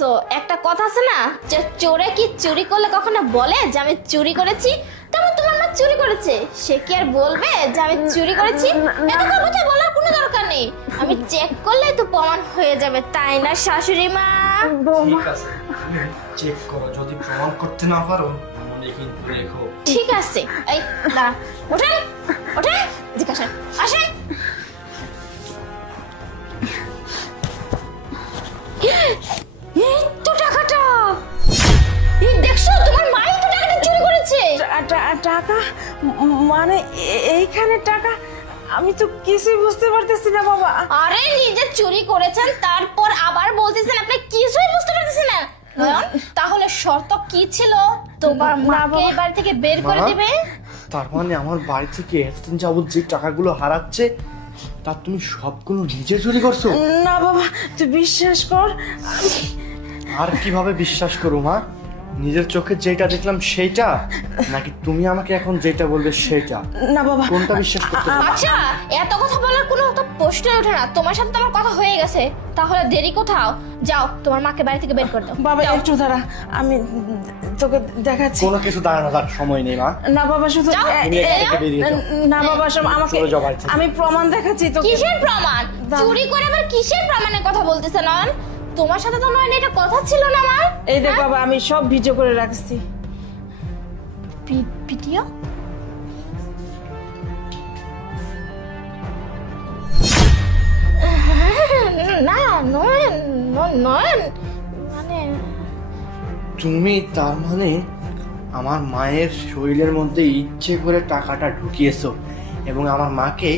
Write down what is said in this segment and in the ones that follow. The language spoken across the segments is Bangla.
তো একটা কথা আছে না যে চোরে কি চুরি করলে কখনো বলে যে আমি চুরি করেছি, তেমন তোমার মা চুরি করেছে, সে কি আর বলবে যে আমি চুরি করেছি? এটা কথা বলার কোনো দরকার নেই, আমি চেক করলে তো প্রমাণ হয়ে যাবে, তাই না শাশুড়ি মা? ঠিক আছে, তুমি চেক করো, যদি প্রমাণ করতে না পারো মনে কিন্তু রেখো। ঠিক আছে, এই দাঁড়া, ওঠেন ওঠেন, জিজ্ঞাসা আসেন। এই তো টাকাটা, এই দেখছো তোমার মাই তো টাকাটা চুরি করেছে। টাকা মানে এইখানে টাকা? আমি তো কিছুই বুঝতে পারতেছি না বাবা। আরে নিজে চুরি করেছেন তারপর আবার বলতেছেন আপনি কিছুই বুঝতে পারতেছেন না। নয়ন, তাহলে শর্ত কি ছিল? তোমার মাকে এই বাড়ি থেকে বের করে মা? দিবে? তার মানে আমার বাড়ি থেকে এতদিন যাবত যে টাকাগুলো হারাচ্ছে তার তুমি সবগুলো নিজে চুরি করছো? না বাবা, তুই বিশ্বাস কর। আর কিভাবে বিশ্বাস করো মা? নিজের চোখে যেটা দেখলাম সেইটা, নাকি তুমি আমাকে এখন যেটা বলবে সেইটা? না বাবা, কোনটা বিশ্বাস করতে পারো? আচ্ছা, এত কথা বলার কোনো তো প্রশ্নই ওঠে না, তোমার সাথে তো আমার কথা হয়ে গেছে, তাহলে দেরি কোথাও, যাও তোমার মাকে বাড়ি থেকে বের করে দাও। বাবা যাও। একটু দাঁড়া, আমি তোকে দেখাচ্ছি। কোনো কিছু দাঁড়ানোর সময় নেই মা। না বাবা, শুধু যাও। তুমি এখান থেকে বেরিয়ে যাও। না বাবা, সব আমাকে, চলে যাও বাড়ি থেকে। আমি প্রমাণ দেখাচ্ছি তোকে। কিসের প্রমাণ? দাও। চুরি করে আবার কিসের প্রমাণের কথা বলতেছে নয়ন? তোমার সাথে তো নয়ন এটা কথা ছিল না আমার। এই দেখ বাবা, আমি সব ভিডিও করে রাখছি। ভিডিও? না নয়ন, নয়ন মানে তুমি তার মানে আমার মায়ের শরীরের মধ্যে ইচ্ছে করে টাকাটা ঢুকিয়েছো এবং আমার মাকে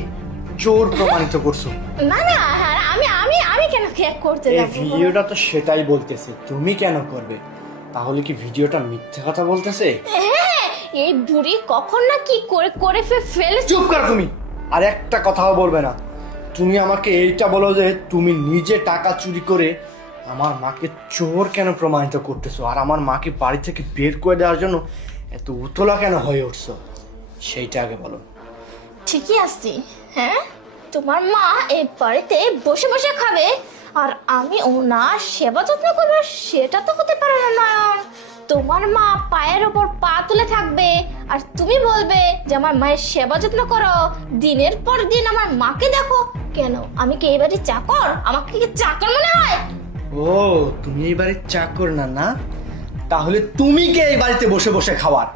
চোর প্রমাণিত করছো। না না, হ্যাঁ, আমি আমি আমি কেন কেক করতে এই যাব? ভিডিওটা তো সেটাই বলতেছে, তুমি কেন করবে? তাহলে কি ভিডিওটা মিথ্যে কথা বলতেছে? হ্যাঁ, এই বুড়ি কখন না কি করে করে ফেলেছে। চুপ কর তুমি, আর একটা কথাও বলবে না। তুমি আমাকে এইটা বলো যে তুমি নিজে টাকা চুরি করে আমার মাকে চোর কেন প্রমাণিত করতেছো, আর আমার মাকে বাড়ি থেকে বের করে দেওয়ার জন্য এত উতলা কেন হয়ে উঠছো, সেইটা আগে বলো। ঠিকই আছি, হ্যাঁ, তোমার মা এই বাড়িতে বসে বসে খাবে আর আমি ওনার সেবা যত্ন করবো, সেটা তো হতে পারে না নয়ন। তোমার মা পায়ের ওপর পা তুলে থাকবে আর তুমি বলবে যে আমার মায়ের সেবা যত্ন করো, দিনের পর দিন আমার মাকে দেখো। কেন, আমি কি এই বাড়ির চাকর? আমাকে কি চাকর মনে হয়? ও, তুমি এই বাড়ির চাকর না, না? তাহলে তুমি কে এই বাড়িতে বসে বসে খাওয়ার?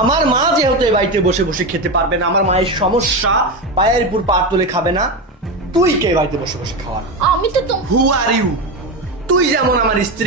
আমার মা যেহেতু এই বাড়িতে বসে বসে খেতে পারবে না, আমার মায়ের সমস্যা, পায়ের উপর পা তুলে খাবে না, তুই কে এই বাড়িতে বসে বসে খাওয়ার? আমি তো হু আর ইউ? তুই যেমন আমার স্ত্রী,